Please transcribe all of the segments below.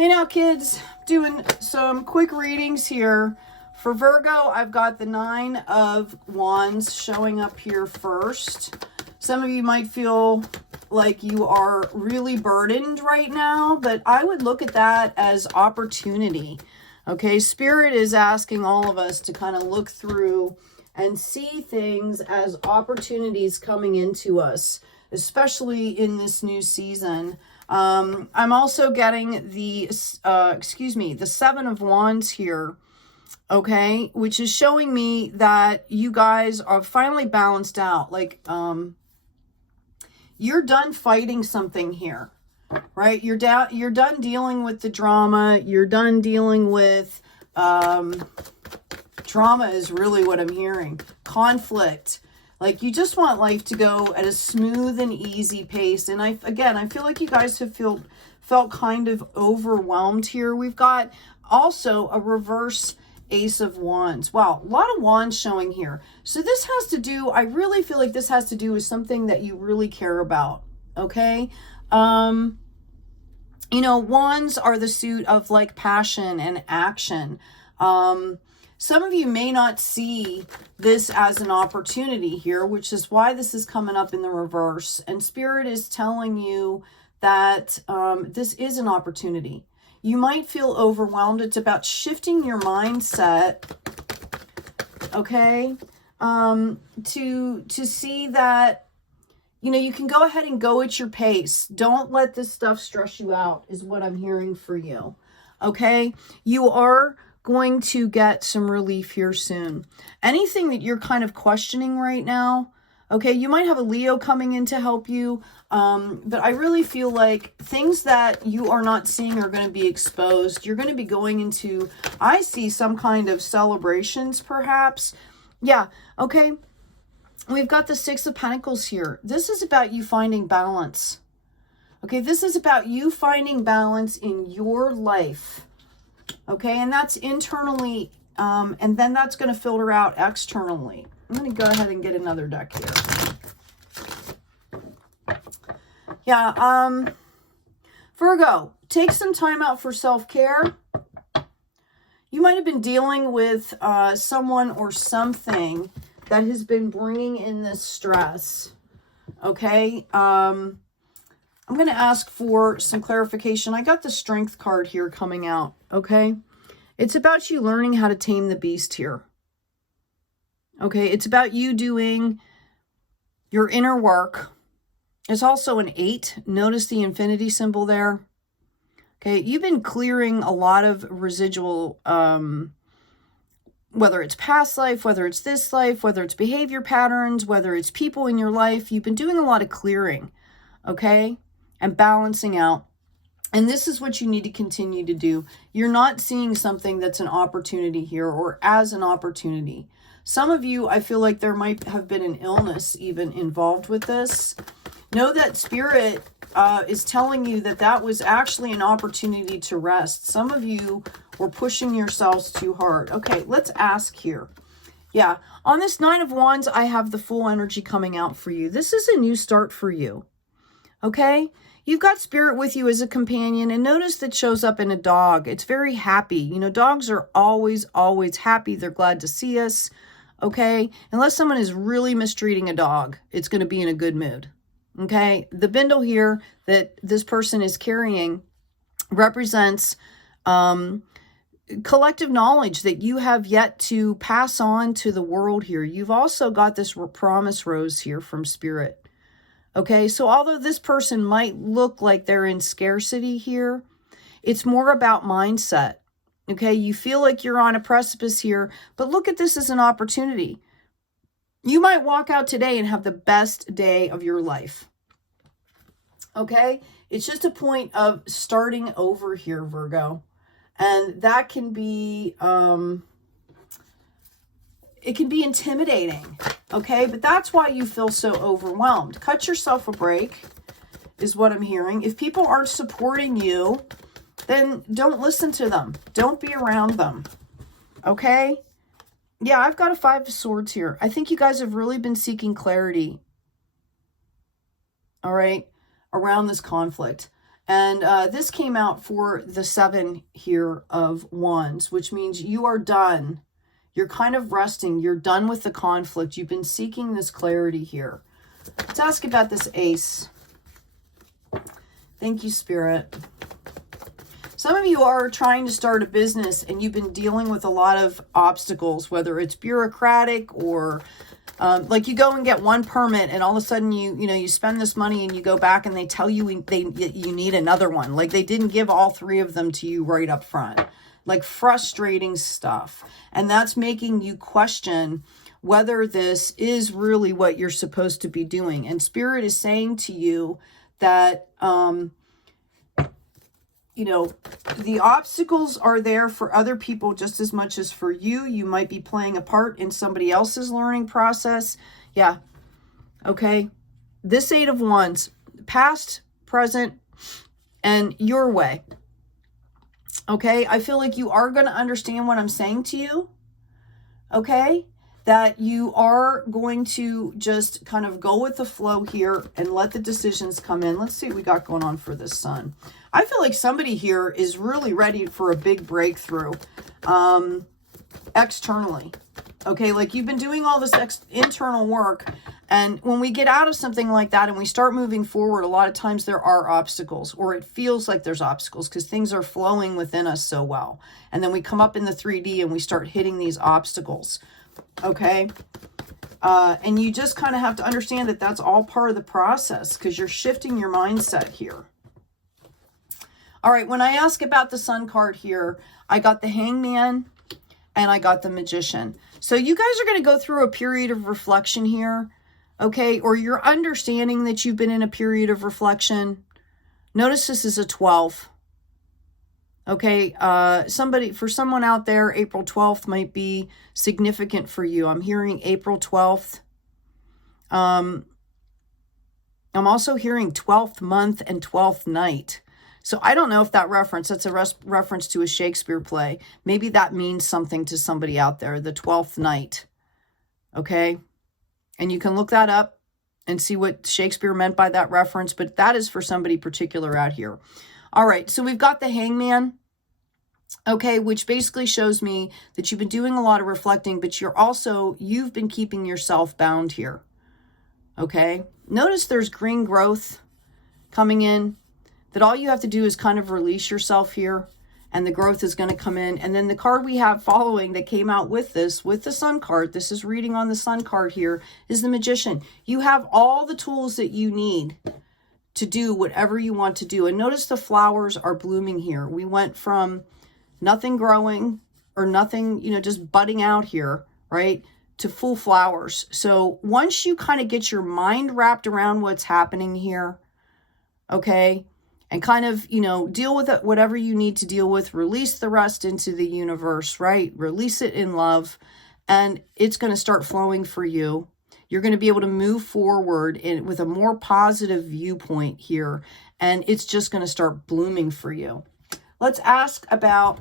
Hey now kids, doing some quick readings here. For Virgo, I've got the 9 of Wands showing up here first. Some of you might feel like you are really burdened right now, but I would look at that as opportunity. Okay, Spirit is asking all of us to kind of look through and see things as opportunities coming into us, especially in this new season. I'm also getting the, the 7 of Wands here, okay, which is showing me that you guys are finally balanced out. Like, you're done fighting something here, right? You're done dealing with the drama. You're done dealing with, drama is really what I'm hearing. Conflict. Like, you just want life to go at a smooth and easy pace. And I feel like you guys have felt kind of overwhelmed here. We've got also a reverse Ace of Wands. Wow, a lot of wands showing here. So this has to do, I really feel like this has to do with something that you really care about, okay? You know, wands are the suit of like passion and action. Some of you may not see this as an opportunity here, which is why this is coming up in the reverse. And Spirit is telling you that this is an opportunity. You might feel overwhelmed. It's about shifting your mindset, okay, to see that, you know, you can go ahead and go at your pace. Don't let this stuff stress you out is what I'm hearing for you, okay? You are going to get some relief here soon. Anything that you're kind of questioning right now, okay, you might have a Leo coming in to help you, but I really feel like things that you are not seeing are going to be exposed. You're going to be going into, I see some kind of celebrations perhaps. Yeah, okay. We've got the 6 of Pentacles here. This is about you finding balance. Okay, this is about you finding balance in your life. Okay, and that's internally, and then that's going to filter out externally. I'm going to go ahead and get another deck here. Yeah, Virgo, take some time out for self-care. You might have been dealing with someone or something that has been bringing in this stress. Okay, I'm going to ask for some clarification. I got the Strength card here coming out, okay? It's about you learning how to tame the beast here. Okay, it's about you doing your inner work. It's also an 8. Notice the infinity symbol there. Okay, you've been clearing a lot of residual, whether it's past life, whether it's this life, whether it's behavior patterns, whether it's people in your life. You've been doing a lot of clearing, okay? And balancing out. And this is what you need to continue to do. You're not seeing something that's an opportunity here or as an opportunity. Some of you, I feel like there might have been an illness even involved with this. Know that Spirit is telling you that that was actually an opportunity to rest. Some of you were pushing yourselves too hard. Okay, let's ask here. Yeah, on this 9 of Wands, I have the full energy coming out for you. This is a new start for you. Okay? You've got Spirit with you as a companion, and notice that shows up in a dog. It's very happy. You know, dogs are always, always happy. They're glad to see us, okay? Unless someone is really mistreating a dog, it's going to be in a good mood, okay? The bindle here that this person is carrying represents collective knowledge that you have yet to pass on to the world here. You've also got this promise rose here from Spirit. Okay, so although this person might look like they're in scarcity here, it's more about mindset. Okay, you feel like you're on a precipice here, but look at this as an opportunity. You might walk out today and have the best day of your life. Okay, it's just a point of starting over here, Virgo. And that can be, it can be intimidating, okay? But that's why you feel so overwhelmed. Cut yourself a break is what I'm hearing. If people aren't supporting you, then don't listen to them. Don't be around them, okay? Yeah, I've got a 5 of Swords here. I think you guys have really been seeking clarity, all right, around this conflict. And this came out for the 7 here of Wands, which means you are done. You're kind of resting. You're done with the conflict. You've been seeking this clarity here. Let's ask about this Ace. Thank you, Spirit. Some of you are trying to start a business and you've been dealing with a lot of obstacles, whether it's bureaucratic or like you go and get one permit and all of a sudden you spend this money and you go back and they tell you you need another one. Like they didn't give all 3 of them to you right up front. Like frustrating stuff. And that's making you question whether this is really what you're supposed to be doing. And Spirit is saying to you that, the obstacles are there for other people just as much as for you. You might be playing a part in somebody else's learning process. Yeah. Okay. This 8 of Wands, past, present, and your way. Okay. I feel like you are going to understand what I'm saying to you. Okay. That you are going to just kind of go with the flow here and let the decisions come in. Let's see what we got going on for this Sun. I feel like somebody here is really ready for a big breakthrough externally. Okay, like you've been doing all this internal work. And when we get out of something like that and we start moving forward, a lot of times there are obstacles, or it feels like there's obstacles because things are flowing within us so well. And then we come up in the 3D and we start hitting these obstacles. Okay. And you just kind of have to understand that that's all part of the process because you're shifting your mindset here. All right, when I ask about the Sun card here, I got the Hangman and I got the Magician. So you guys are going to go through a period of reflection here, okay? Or you're understanding that you've been in a period of reflection. Notice this is a 12. Okay, for someone out there, April 12th might be significant for you. I'm hearing April 12th. I'm also hearing 12th month and 12th night. So I don't know if that that's a reference to a Shakespeare play. Maybe that means something to somebody out there, the 12th night. Okay? And you can look that up and see what Shakespeare meant by that reference, but that is for somebody particular out here. All right, so we've got the Hangman, okay, which basically shows me that you've been doing a lot of reflecting, but you've been keeping yourself bound here, okay? Notice there's green growth coming in, that all you have to do is kind of release yourself here, and the growth is going to come in. And then the card we have following that came out with this, with the Sun card, this is reading on the Sun card here, is the Magician. You have all the tools that you need to do whatever you want to do. And notice the flowers are blooming here. We went from nothing growing or nothing, just budding out here, right, to full flowers. So once you kind of get your mind wrapped around what's happening here, okay, and kind of, deal with it, whatever you need to deal with, release the rest into the universe, right? Release it in love, and it's going to start flowing for you. You're going to be able to move forward with a more positive viewpoint here, and it's just going to start blooming for you. Let's ask about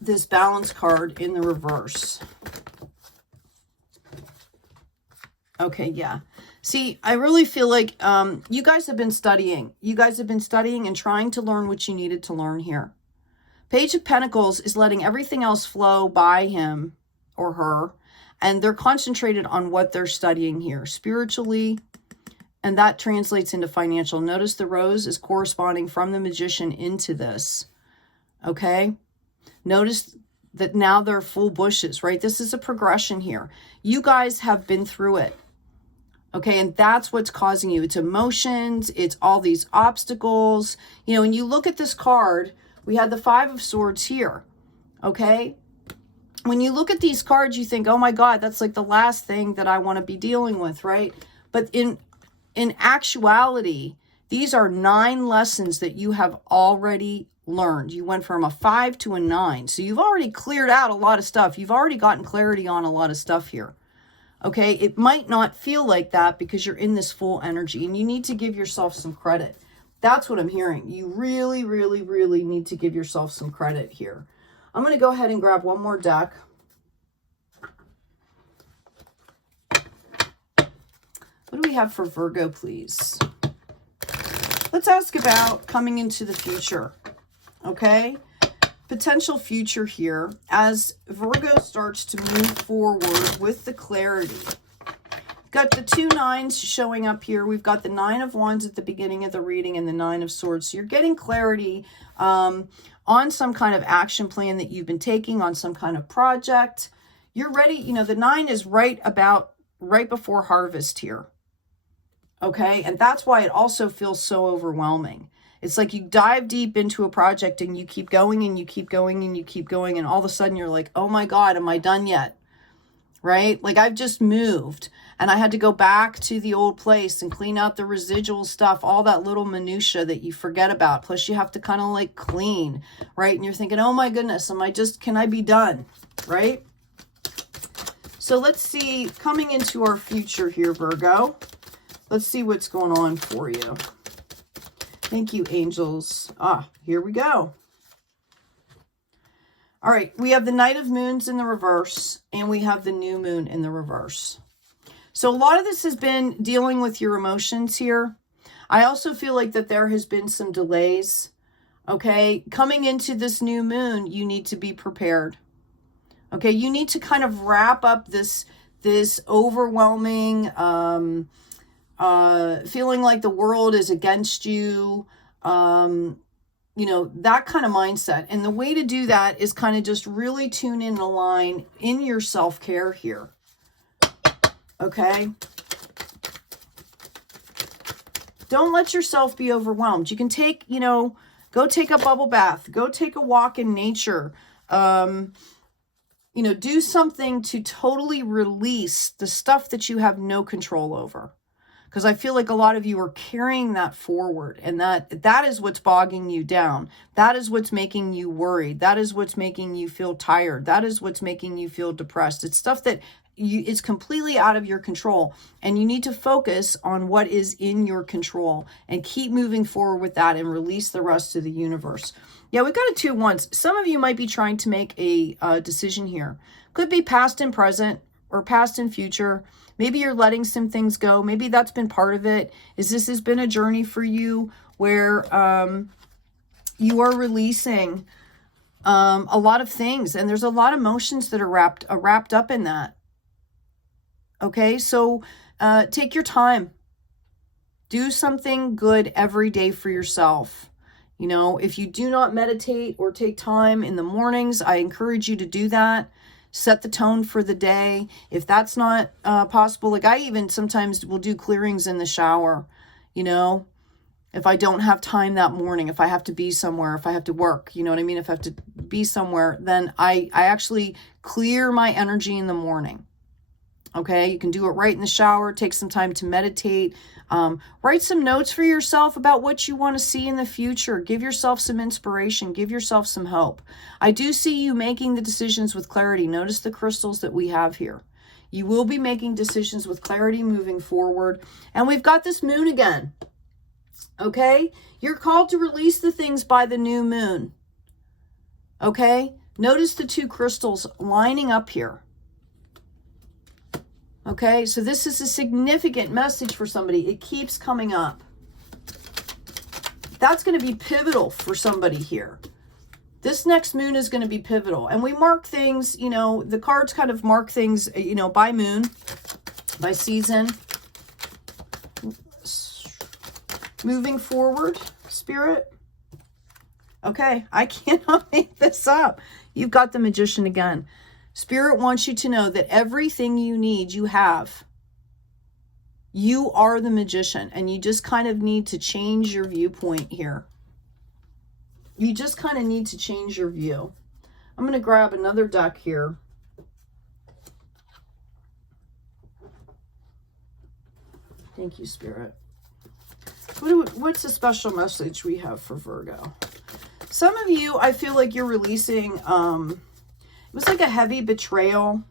this Balance card in the reverse. Okay, yeah. See, I really feel like you guys have been studying. You guys have been studying and trying to learn what you needed to learn here. Page of Pentacles is letting everything else flow by him or her, and they're concentrated on what they're studying here spiritually, and that translates into financial. Notice the rose is corresponding from the Magician into this, okay? Notice that now they're full bushes, right? This is a progression here. You guys have been through it. Okay, and that's what's causing you. It's emotions, it's all these obstacles. When you look at this card, we had the 5 of Swords here, okay? When you look at these cards, you think, oh my God, that's like the last thing that I want to be dealing with, right? But in actuality, these are 9 lessons that you have already learned. You went from a 5 to a 9. So you've already cleared out a lot of stuff. You've already gotten clarity on a lot of stuff here. Okay, it might not feel like that because you're in this full energy, and you need to give yourself some credit. That's what I'm hearing. You really, really, really need to give yourself some credit here. I'm going to go ahead and grab one more deck. What do we have for Virgo, please? Let's ask about coming into the future, okay? Potential future here as Virgo starts to move forward with the clarity. Got the 2 9s showing up here. We've got the 9 of Wands at the beginning of the reading and the 9 of Swords. So you're getting clarity on some kind of action plan that you've been taking, on some kind of project. You're ready. You know, the 9 is right before harvest here. Okay. And that's why it also feels so overwhelming. It's like you dive deep into a project and you keep going and you keep going and you keep going. And all of a sudden you're like, oh my God, am I done yet? Right? Like I've just moved and I had to go back to the old place and clean out the residual stuff, all that little minutia that you forget about. Plus you have to kind of like clean, right? And you're thinking, oh my goodness, can I be done? Right? So let's see, coming into our future here, Virgo, let's see what's going on for you. Thank you, angels. Here we go. All right, we have the Knight of Moons in the reverse, and we have the New Moon in the reverse. So a lot of this has been dealing with your emotions here. I also feel like that there has been some delays, okay? Coming into this new moon, you need to be prepared, okay? You need to kind of wrap up this overwhelming feeling like the world is against you, you know, that kind of mindset. And the way to do that is kind of just really tune in and align in your self-care here. Okay? Don't let yourself be overwhelmed. You can take, you know, go take a bubble bath, go take a walk in nature, you know, do something to totally release the stuff that you have no control over. Because I feel like a lot of you are carrying that forward, and that is what's bogging you down. That is what's making you worried. That is what's making you feel tired. That is what's making you feel depressed. It's stuff that is completely out of your control, and you need to focus on what is in your control and keep moving forward with that and release the rest of the universe. Yeah, we've got a 2 of Wands. Some of you might be trying to make a decision here. Could be past and present or past and future. Maybe you're letting some things go. Maybe that's been part of it. This has been a journey for you where you are releasing a lot of things, and there's a lot of emotions that are wrapped up in that. Okay, so take your time. Do something good every day for yourself. You know, if you do not meditate or take time in the mornings, I encourage you to do that. Set the tone for the day. If that's not possible, like I even sometimes will do clearings in the shower, you know, if I don't have time that morning, if I have to be somewhere, if I have to work, you know what I mean? If I have to be somewhere, then I actually clear my energy in the morning. Okay, you can do it right in the shower. Take some time to meditate. Write some notes for yourself about what you want to see in the future. Give yourself some inspiration. Give yourself some hope. I do see you making the decisions with clarity. Notice the crystals that we have here. You will be making decisions with clarity moving forward. And we've got this moon again. Okay, you're called to release the things by the new moon. Okay, notice the 2 crystals lining up here. Okay, so this is a significant message for somebody. It keeps coming up. That's going to be pivotal for somebody here. This next moon is going to be pivotal. And we mark things, you know, the cards kind of mark things, you know, by moon, by season. Moving forward, Spirit. Okay, I cannot make this up. You've got the Magician again. Spirit wants you to know that everything you need, you have. You are the Magician, and you just kind of need to change your viewpoint here. You just kind of need to change your view. I'm going to grab another deck here. Thank you, Spirit. What's the special message we have for Virgo? Some of you, I feel like you're releasing... it was like a heavy betrayal,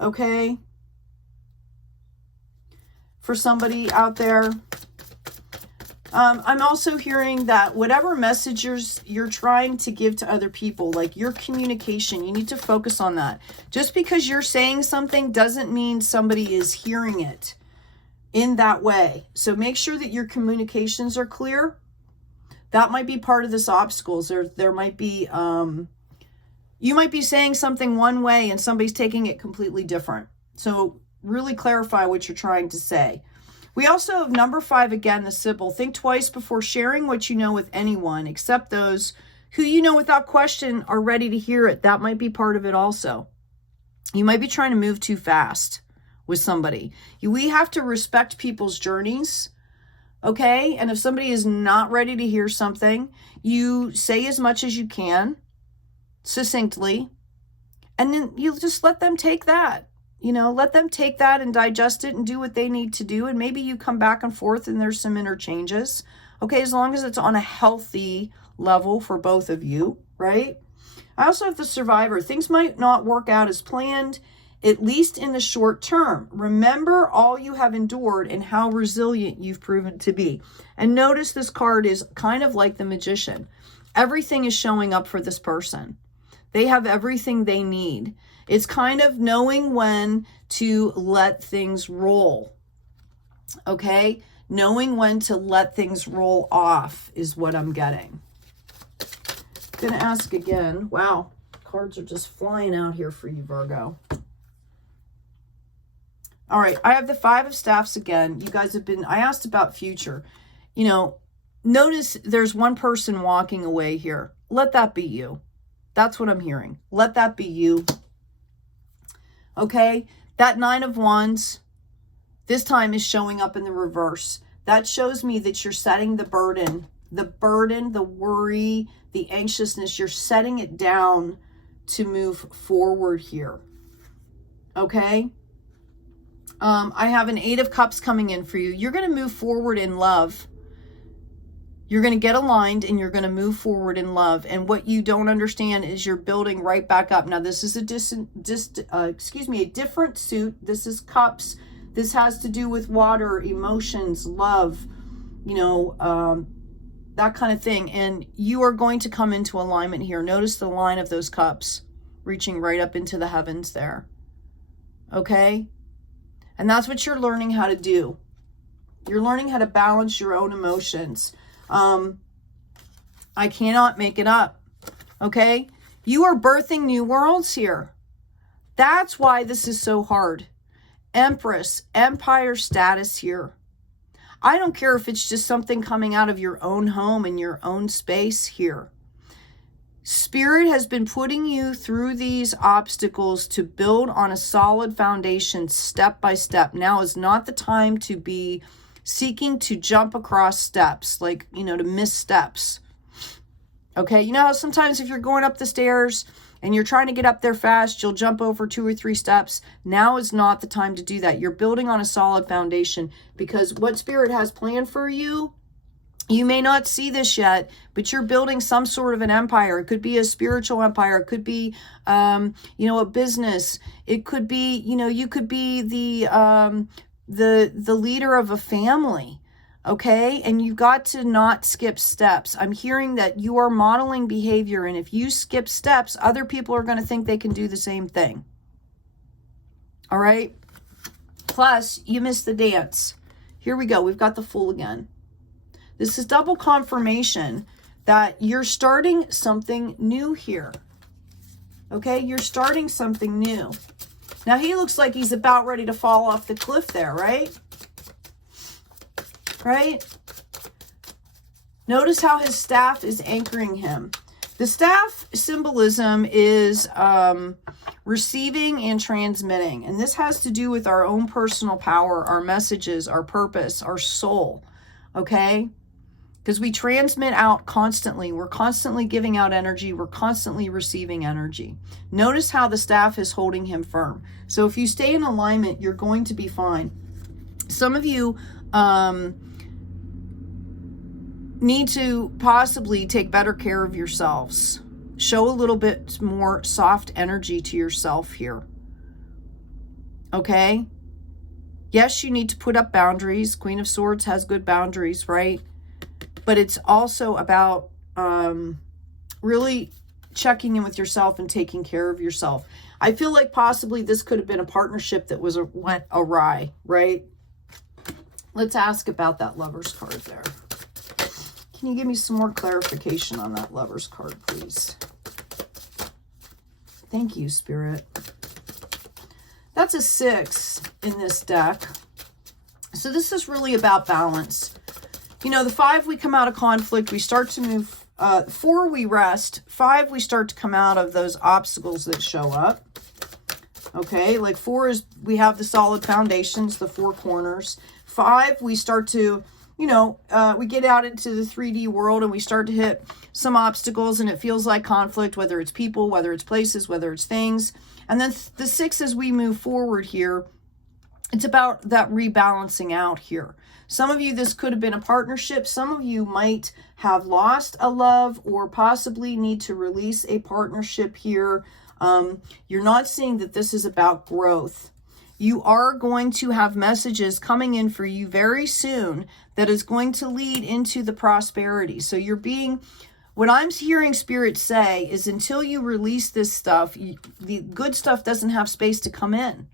okay, for somebody out there. I'm also hearing that whatever messages you're trying to give to other people, like your communication, you need to focus on that. Just because you're saying something doesn't mean somebody is hearing it, in that way. So make sure that your communications are clear. That might be part of this obstacles. There might be, you might be saying something one way and somebody's taking it completely different. So really clarify what you're trying to say. We also have number 5 again, the Sybil. Think twice before sharing what you know with anyone, except those who you know without question are ready to hear it. That might be part of it also. You might be trying to move too fast with somebody. We have to respect people's journeys, okay? And if somebody is not ready to hear something, you say as much as you can, succinctly, and then you just let them take that. You know, let them take that and digest it and do what they need to do. And maybe you come back and forth and there's some interchanges. Okay, as long as it's on a healthy level for both of you, right? I also have the Survivor. Things might not work out as planned, at least in the short term. Remember all you have endured and how resilient you've proven to be. And notice this card is kind of like the Magician. Everything is showing up for this person. They have everything they need. It's kind of knowing when to let things roll, okay? Knowing when to let things roll off is what I'm getting. Going to ask again. Wow, cards are just flying out here for you, Virgo. All right, I have the 5 of Staffs again. You guys have been, I asked about future. You know, notice there's one person walking away here. Let that be you. That's what I'm hearing. Let that be you. Okay, that 9 of Wands this time is showing up in the reverse. That shows me that you're setting the burden, the worry, the anxiousness. You're setting it down to move forward here. Okay, I have an 8 of Cups coming in for you. You're going to move forward in love. You're going to get aligned and you're going to move forward in love. And what you don't understand is you're building right back up. Now, this is a different suit. This is Cups. This has to do with water, emotions, love, you know, that kind of thing. And you are going to come into alignment here. Notice the line of those cups reaching right up into the heavens there. Okay? And that's what you're learning how to do. You're learning how to balance your own emotions. I cannot make it up. Okay? You are birthing new worlds here. That's why this is so hard. Empress, Empire status here. I don't care if it's just something coming out of your own home and your own space here. Spirit has been putting you through these obstacles to build on a solid foundation step by step. Now is not the time to be seeking to jump across steps, like, you know, to miss steps. Okay, you know how sometimes if you're going up the stairs and you're trying to get up there fast, you'll jump over 2 or 3 steps. Now is not the time to do that. You're building on a solid foundation, because what Spirit has planned for you, you may not see this yet, but you're building some sort of an empire. It could be a spiritual empire. It could be, you know, a business. It could be, you know, you could be the leader of a family. Okay, and you've got to not skip steps. I'm hearing that you are modeling behavior, and if you skip steps, other people are going to think they can do the same thing. All right? Plus, you missed the dance. Here we go. We've got the Fool again. This is double confirmation that you're starting something new here. Okay, you're starting something new. Now, he looks like he's about ready to fall off the cliff there, right? Right? Notice how his staff is anchoring him. The staff symbolism is receiving and transmitting. And this has to do with our own personal power, our messages, our purpose, our soul. Okay? Because we transmit out constantly. We're constantly giving out energy. We're constantly receiving energy. Notice how the staff is holding him firm. So if you stay in alignment, you're going to be fine. Some of you need to possibly take better care of yourselves. Show a little bit more soft energy to yourself here. Okay? Yes, you need to put up boundaries. Queen of Swords has good boundaries, right? But it's also about really checking in with yourself and taking care of yourself. I feel like possibly this could have been a partnership that went awry, right? Let's ask about that Lover's card there. Can you give me some more clarification on that Lover's card, please? Thank you, Spirit. That's a 6 in this deck. So this is really about balance. You know, the 5, we come out of conflict. We start to move. 4, we rest. 5, we start to come out of those obstacles that show up. Okay, like 4 is, we have the solid foundations, the 4 corners. 5, we start to, you know, we get out into the 3D world and we start to hit some obstacles and it feels like conflict, whether it's people, whether it's places, whether it's things. And then the 6, as we move forward here, it's about that rebalancing out here. Some of you, this could have been a partnership. Some of you might have lost a love or possibly need to release a partnership here. You're not seeing that this is about growth. You are going to have messages coming in for you very soon that is going to lead into the prosperity. So you're being, what I'm hearing Spirit say is until you release this stuff, the good stuff doesn't have space to come in.